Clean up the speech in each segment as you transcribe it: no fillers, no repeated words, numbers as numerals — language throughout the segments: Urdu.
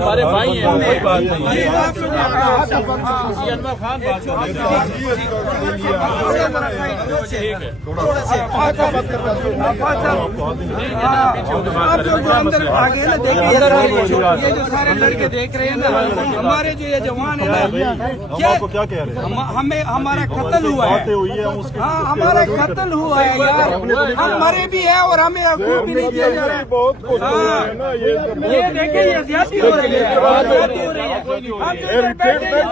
ہمارے بھائی ہیں، کوئی بات نہیں ہے۔ یہ انور خان بات کر رہے ہیں۔ یہ جو سارے لڑکے دیکھ رہے ہیں نا، ہمارے جو یہ جوان ہیں کیا کہہ رہے ہیں؟ ہمیں ہمارا قتل ہوا ہے، ہاں ہمارا قتل ہوا ہے یار، ہم مرے بھی ہیں اور ہمیں حقوق بھی نہیں دیا جا رہا ہے۔ یہ دیکھیں یہ زیادتی ہو رہی ہے، زیادتی ہو رہی ہے،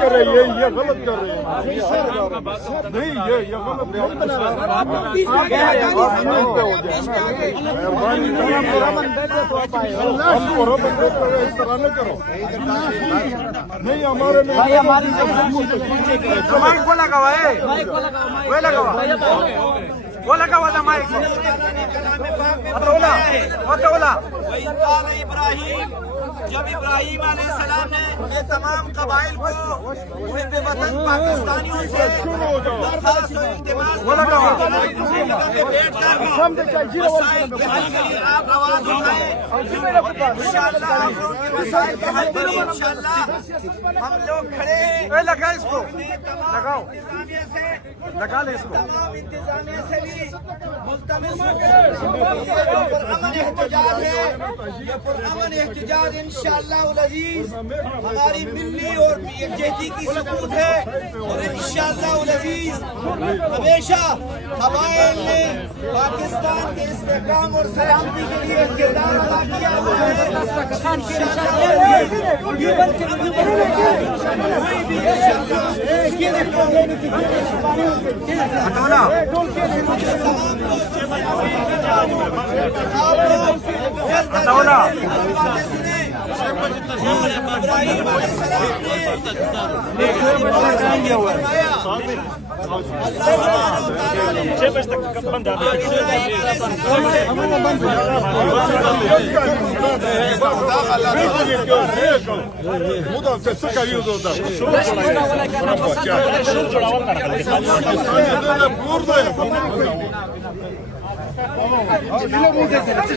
کر رہے ہیں، یہ غلط کر رہے ہیں، نہیں یہ غلط اس طرح نہ کرو، نہیں ہمارے وہ لگا ہوا ہے، وہ لگا ہوا وہ لگا ہوا تھا مائک ابراہیم، جب ابراہیم علیہ السلام نے یہ تمام قبائل کو محب وطن پاکستانیوں سے درخواست و التماس آپ آواز اٹھائیں، انشاءاللہ آپ لوگوں کے مسائل کے حل کے لیے انشاءاللہ ہم لوگ کھڑے ہیں۔ لگا اس کو، لگاؤ لگا لے اس کو۔ تمام انتظامیہ سے بھی ملتمس یہ پرامن احتجاج ہے، یہ پرامن احتجاج انشاءاللہ العزیز ہماری ملی اور یکجہتی کی ثبوت ہے، اور انشاءاللہ العزیز ہمیشہ قبائل نے پاکستان کے استحکام اور سلامتی کے لیے کردار ادا کیا ہوا ہے۔ مدد